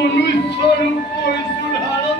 মনুষ্য ৰূপ কৰিছো ধাৰণ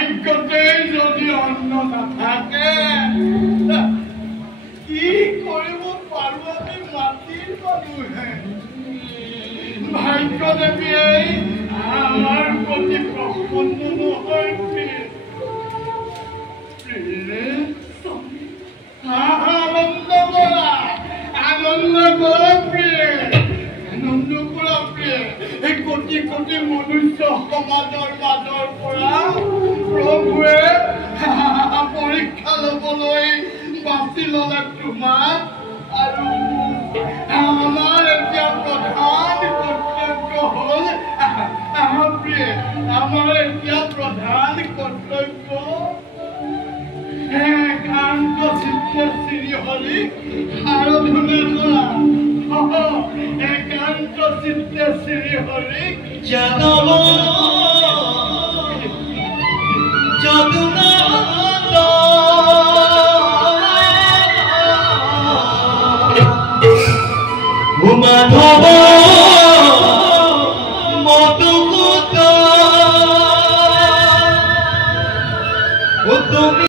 ভাগ্যতে যদি অন্ন নাথাকে কি কৰিব পাৰো আমি মাটিৰ মানুহে ভাগ্য দেৱীয়ে আমাৰ প্ৰতি প্ৰসন্ন নহয় আনন্দ কৰা প্ৰিয়ে আনন্দ কৰা প্ৰিয়ে এই কোটি কোটি মনুষ্য সমাজৰ মাজৰ পৰা প্ৰভুৱে পৰীক্ষা ল'বলৈ বাছি ল'লে তোমাক আৰু আমাৰ এতিয়া প্ৰধান কৰ্তব্য হ'ল প্ৰিয়ে আমাৰ এতিয়া প্ৰধান কৰ্তব্য একান্ত চিত্তে শ্ৰীহৰি আৰাধনা কৰা একান্ত চিত্তে শ্ৰীহৰি জনম যদুনন্দ মাধব